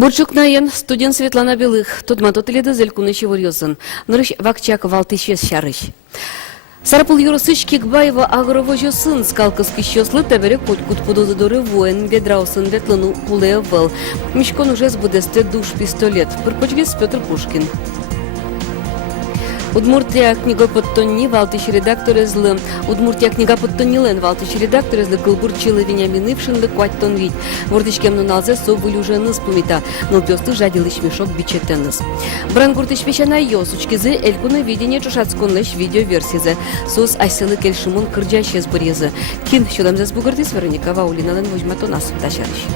Бурчук наен студент Светлана Белых. Тудмату теледы зелькунычи варьосын. Нырыш вакчак валтышес шарыш. Сарапул юрысыш Кикбаева агровожосын скалкыски щослы табере кут подозадоры воин ведраусын ветлыну кулеевал. Мишкон уже сбудесте душ пистолет. Пырпочгес Петр Пушкин. Удмуртия книга подтонни валтыш редакторы злы. Удмуртия книга подтоннилен валтыш редакторы злы кылбурчилы Вениаминывшинлы куаттон вить. Вордышкем налзе со вылюженыз пумита. Нылпёсты жадилыш мешок бичетеныз. Брангуртыш вещана ёсучкизы элькуна видение чушацконлыш видеоверсизе. Сос айсылы кельшимон кырджащез бырезы. Кин щуламзес бугырдыс Вероника Ваулинален возьмато нас дашарыш.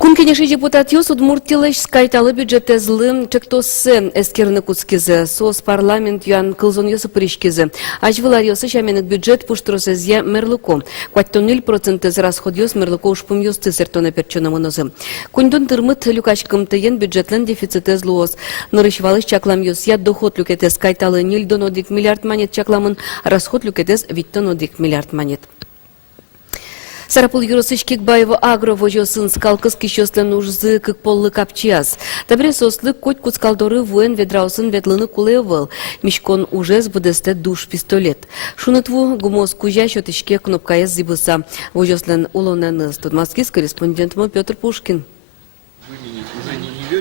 Кункенеши депутат ёс удмуртилыш скайталы бюджетте злым чектосы эскерны куцкизе. Сос парламент юан кылзон ёсы пришкизе. Ажвылар ёсы шаменык бюджет пуштросезье мерлыко. Куаттон 0% расход ёс мерлыко ушпум ёсты сертона перчономынозы. Куньдон тырмыт люкачкым тыен бюджетлен дефиците злоос. Нырышвалыш чаклам ёс я доход люкетес скайталы 0,1 миллиард монет чакламын, расход люкетес 1,1 миллиард монет. Сарапул юрысыш Кикбаева агровожосын скалкыз кищослен ужзы кык поллы капчиаз. Табре сослы коть куцкалдоры воен ведраусын ветлыны кулеевал. Мишкон уже сбудесте душ пистолет. Шунытву гумоз кужа шотышке кнопкаез зибыса. Вожослен улоненыз. Тудмаскис корреспондентмы Петр Пушкин.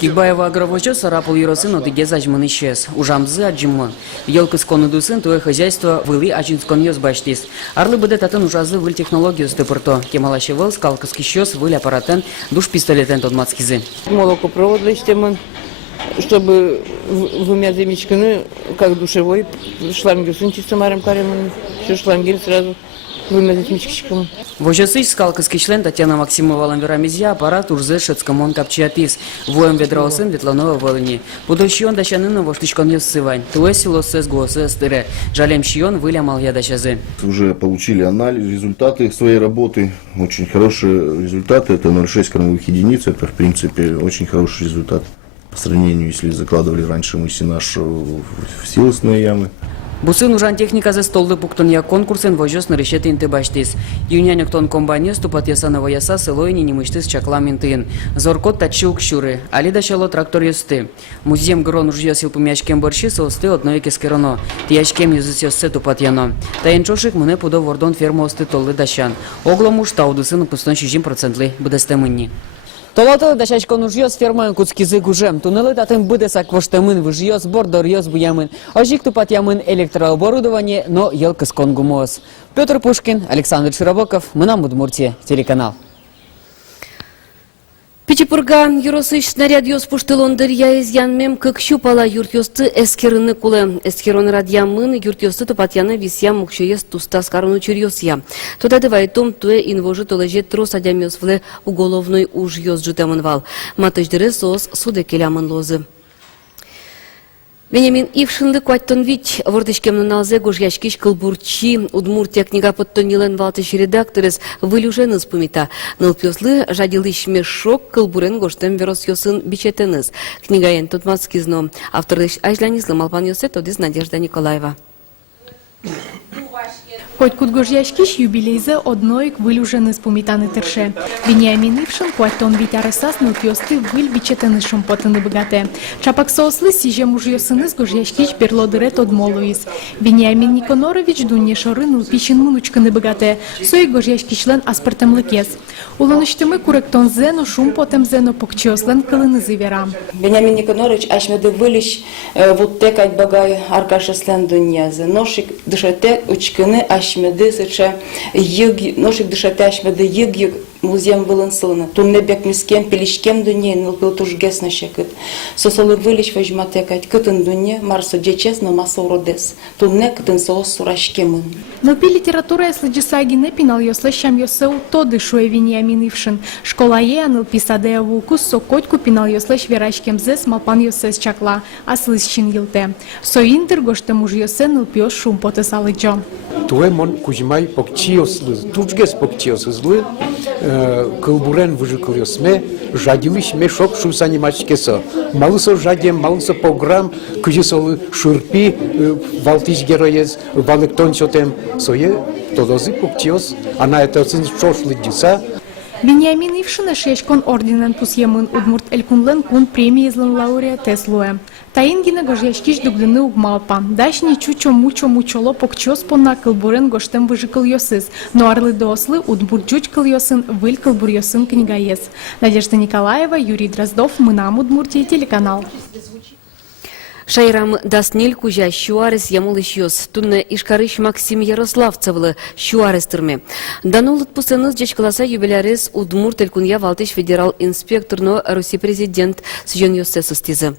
Кикбаева агровожо сарапул юросын одыге зажмын исчез. Ужамзы аджиммын. Елкыз конудусын твое хозяйство выли аджинскон ёс баштис. Арлы быдет атын ужазы выль технологию стыпырто. Кемалаши выл скалкыз кищёс выль аппаратен душ пистолетен тодмацкизы. Молокопровод лечтемын, чтобы вымять мечканы, как душевой, шлангерсын чисто марем каремын, все шлангер сразу. Вымязать мечкичком. Вожосыш скалкыз кичлен Татьяна Максимова ламверамизия аппарат урзы шецкамон капчиатис. Воем ведраусын ветланова волыни. Подощион дащаныны воштычкон ёссывань. Туэ село сэс госы стыре. Жалем щион вылямал я дащазы. Уже получили анализ, результаты своей работы. Очень хорошие результаты. Это 0,6 кормовых единиц. Это, в принципе, очень хороший результат. По сравнению, если закладывали раньше мы сенаж в силосные ямы. Бусын ужан техника за столды пуктон я конкурсен вожос на решеты инты баштис. Юняняктон комбайне ступат ясанова яса селойни немыштыс чакламентын. Зоркот тачилк щуры. Али дашало трактор ёсты. Музеем грон уж ёсил помячкем борщи соосты одной кескероно. Тияшкем юзыс ёсты тупат яно. Таянчошик муне пудо вордон ферма осты толлы дащан. Оглому штаудысын пустон 60% будестемынни. Толатылы дашачкон уж ёс фермаен куцкизы гужем. Тунелы татым быдесак воштемын выж ёс бордор ёс буямын. Ожик тупат ямын электрооборудование, но елкыз конгумоз. Петр Пушкин, Александр Широбоков, Мынам Удмуртия, телеканал. Пичепурга юросыш снаряд ёс пуштылондыр я изъянмем кык щупала юрт ёсты эскерыны кулы. Эскерон радьямын юрт ёсты топатьяны висья мукшеес тустас каруну чурьёсья. Туда девайтом туэ инвожи толеже трос адям ёс вле уголовной уж ёс жутемын вал. Матыждыры соос суде келямын лозы. Вениамин Ившинды куаттон вич вордышкемны налзе гожьяшкиш кылбурчи Удмуртия книга подтонилен валтыш редакторес вылюженыз пумита. Нылпёслы жадилыш мешок кылбурен гоштем верос ёсын бичетеныз. Книгаен тутмацкизно. Авторлыш ажлянизлы малпан ёсет одиз Надежда Николаева. Коть кутгожьяшкиш юбилейзе одной вылюжены спомитаны терше. Вениамин Ившин куаттон витярысас нылпёсты выль бичетены шумпотыны богате. Чапак соослы сиже мужьёсыныз гожьяшкиш перлодырет одмолуис. Вениамин Никонорович дунне шоры нылпичин мунучканы богате. Сой гожьяшкишлен аспартем лыкес. Улыныштымы куректон зено шумпотем зено покчёслен кылыны зыверам. Вениамин Никонорович ашмеды вылиш вот текать багай аркашеслен дуньязе. Ношик дышате учкыны ашмеды сыча йыг ношик дышате ашмеды йыг музеем вылынсылыны. Тунне бек мискем пилишкем дунье нылпыл тужгес нашекыт. Сосолыр вылиш вожма текать кытын дунье марсо дечес на масо уродес. Тунне кытын соос сурашкемын. Нылпи литература яслы джисагине пинал ёслы шам ёсеу тоды шуэ Вениамин Ившин. Школа е нылпи садея вулкус сокотьку пинал ёслы шверашкемзес малпан ёсес чакла, аслысчин йылте. Соиндыр гоште муж ёсе нылпиос шумпоты салыджо. Туе мон кузьмай покчиослы, тужгес покчиослы, кылбурен выжикл ёсме, жадилыш мешок шусани мачкесо. Малысо жадем, малысо программ, кузисолы шурпи, валтиш героез, валектон чотем, сое, тодозы покчиос, она это сын шошлы диса. Вениамин Ившин шешкон орденен пусьемын удмурт элькунлен кун премии злын лауреат теслуэ. Таингина гожьяшкиш дуглины угмалпа. Дашни чучо-мучо-мучоло покчос понна кылбурен гоштем выжикал йосыз. Но орлы до ослы удмурт джучкал йосын, вылькал бурьосын книгаес. Надежда Николаева, Юрий Дроздов, мы нам Удмуртия, телеканал. Шайрам Дасниль кужа щуарес ямулыш йос. Тунне ишкарыш Максим Ярославцевлы щуарес тырме. Данулыт пусыныз жечкаласа юбилярес Удмурт элькунья валтыш федерал инспекторно Руси президент сжен йосе сыстизы.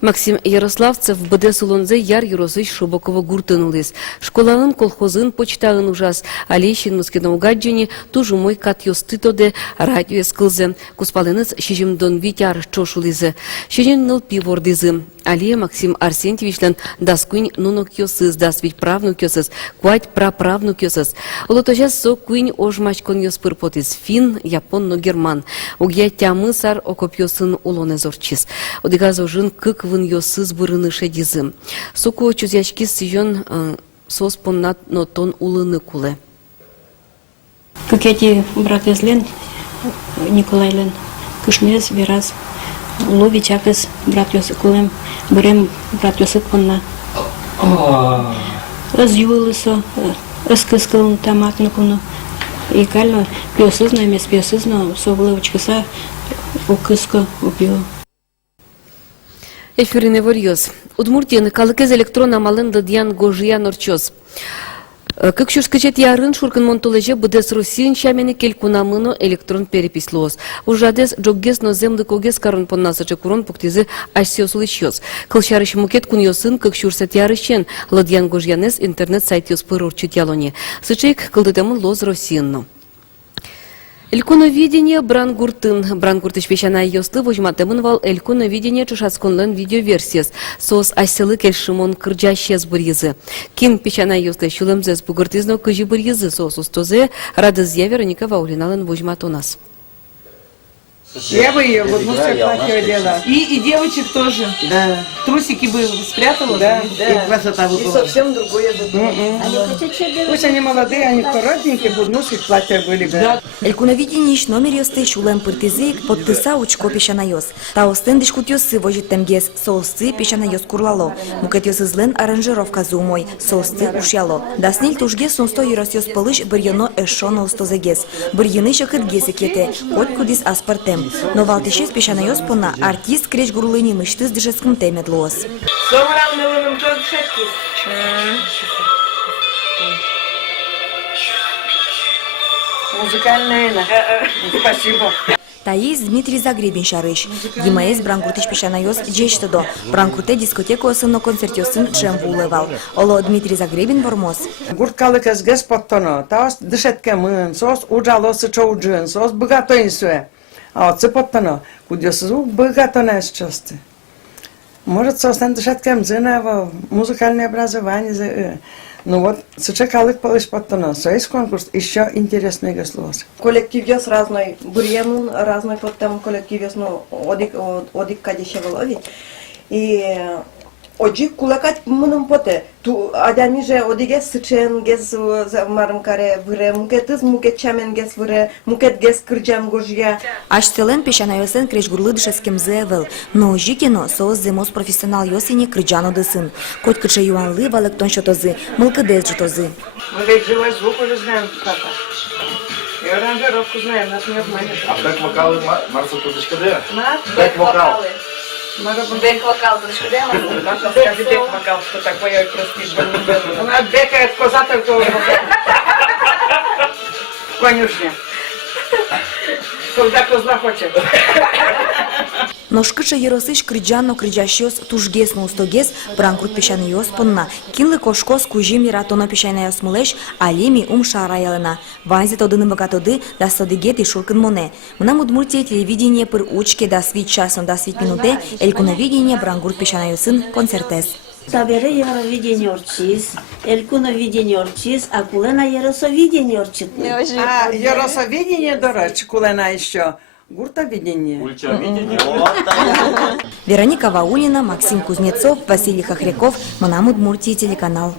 Максим Ярославцев БД Сулонзе яр юрозыш Шубокова гуртынулыз. Школанын колхозын почтагын ужас. Алейшин мускена угаджени тужу мой кат йостытоде радио эскылзе. Куспалыныз шижимдон витяр чошулызы. Шижин ныл пивордызы. Алия Максим Арсентьевичлен даскуинь нунок йосыз, дасвить правнук йосыз, куать праправнук йосыз. Олотожас со куинь ожмачкон йос пырпотыз. Фин, япон, но герман. Угья тямы сар окоп йосын улоне зорчиз. Одыгаз ожин кык вын йосыз бұрыны шедизы. Соку чузяшки сижон сос поннат но тон улыны кулы. Как эти братезлен, Николайлен, Кышнез, Вераз, Ловичакес, брат Йосик Кулем, Берем, брат Йосик Понна. Разюлысо, Раскыскал тамак на куну. И кально, пьосызно, мес пьосызно, совловочкаса, укыска, убил. Эфирine варьёс. Удмуртияны калыкез электрон амалын дадьян гожия норчоз. Как шур скачет ярын шуркан монтолеже бдес Русин шамени келькунамыно электрон перепислоз. Ужадес джоггес но земды когес карон поннасача курон пуктизы асиосулышёз. Кылшарыш мукет куньосын как шур сатярышен ладьян гожьянес интернет сайтёс пырорчит ялоне. Сычейк кылдытемын лоз Росинно. Элькуновидение Брангуртын. Брангуртыш пешана йосты вожматемын вал элькуновидение чушасконлен видеоверсияс. Сос аселы кельшимон кырджащез бурьезы. Кин пешана йосты шулемзес бугыртызно кыжи бурьезы сос устозе радызья Вероника Ваулинален вожмат у нас. Я бы ее вот мужское платье одела. И девочек тоже. Да. Трусики бы спрятала. Да. И красота бы была. И совсем другое бы было. Пусть они молодые, они коротенькие, будут носить платья были. Да. Элькуновидение номер йосты шулем пыртызык подписа учко пешана йос. Та остен дишкут йосы вожит темгес соусцы пешана йос курлало. Мукет йосы злен аранжировка зумой. Соусцы ушяло. Дасниль тужге сонсто юрос йос пылыш бырьоно эшоно устозегес. Бырьыны шакыт гесекете. Хоть кудис аспартем. Но валтышес пешана йос пона артист креч гурлыни мышты с дышеским темедлос. Музыкальная. Спасибо. Таис Дмитрий Загребин шарыш. Димаес Брангуртыш пешана йос джештодо. Брангурте дискотеку осын но концертиосын чем вулевал. Оло Дмитрий Загребин вормоз. Гурткалы кезгес поттоно. Таос дышеткемын, сос уджалосы чоуджын, сос богатоинсуе. А оце поттоно. Кудьосызу богатонес часто. Может, состан дышеткем зынево, музыкальное образование. Ну вот, сейчас калык полыш поттоно. Союз конкурс еще интересный гослос. Коллектив есть разный, бурьемун разный, потом коллектив есть, ну, одик кадишеволови. И оджик кулакать мунум поте. Ту адами же одиге сычен гез марым каре вре, мукетыз мукет чамен гез вре, мукет гез кырджам гожья. Аштелен пешана йосен креч гурлы дышеским зевел. Но жикино соос земос профессионал йосини кырджану дысын. Коть кыча юанлы валектон шотозы, мылкыдез житозы. Мы ведь живой звук уже знаем, папа. И аранжировку знаем, нас не обманешь. А бэк-вокалы Марса Тудочка, да? Бэк-вокалы. Бэк-вокал, Скажи бэк-вокал, что такое простишь. Она бекает коза только в конюшне. Когда коза хочет. Но шкыча еросыш кырджано кырджащос тужгес но устогес Брангурт пешана йос понна. Кинлы кошкос кужим иратоно пешана йос мулеш, алеми шара ялена. Ванзи тодыны богатоды да содыгет и шуркын моне. Мнам Удмуртия телевидение пыр учке да свит часон да свит минуте, элькуновидение Брангурт пешана йосын концертес. Табере Евровидение орчиз, Элькуновидение орчиз, а кулена Еросовидение орчит. А, Еросовидение, дорочь, кулена еще. Гуртовидение. Вероника Ваулина, Максим Кузнецов, Василий Хохряков, Мнам Удмуртия, телеканал.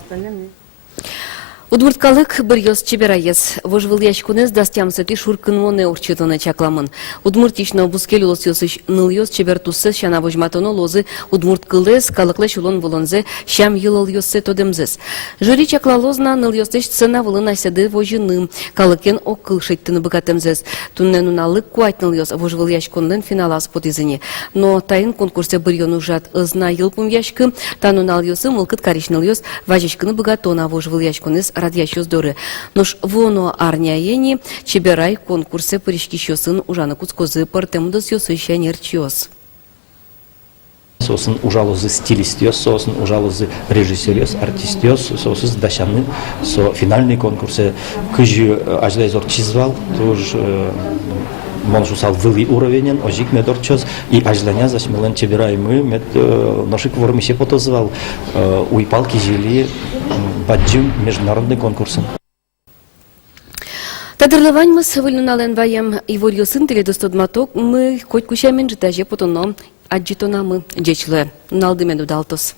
Удмурткалык бір йос чеберайыз. Вожвыл яшкунез дастям сети шуркынмоне урчитоны чакламын. Удмуртична бускел улос йосыш ныл йос чебертусы шана вожматоно лозы удмурткылез калыклы шулон волонзе шам йылыл йоссе тодемзес. Жюри чаклалозна ныл йостеш цена вылын айсады вожыным. Калыкен окыл шеттіні бігатемзес. Туннен уналык куайт ныл йос вожвыл яшкунден финалас подизыне. Но тайын конкурсе бір йон ужат ызна йылпым яшкы, тан унал йосы мылкыт кариш ныл йос важешкыны бігатона вожвыл яшкунез радящу здоры. Нож воно арняени чеберай конкурсе поришки сын ужаны куцкозы партемудос йосы шанерчиос. Сосын ужалозы стилистиос, сосын ужалозы режиссериос, артистиос, сосын дашаны, со финальный конкурсе кыжы ажлайзор чизвал, тоже моншу сал вылый уровень, ожик медорчоз, и ажланя зашмелен чеберай мы, мед ношик вормище потозвал, уйпалки жили баджим международный конкурс. Тадырлываньмыз выльнулален ваям и ворьосын теледостодматок мы хоть кущамен житаже потоном аджитонамы джечле. Налдымен удалтос.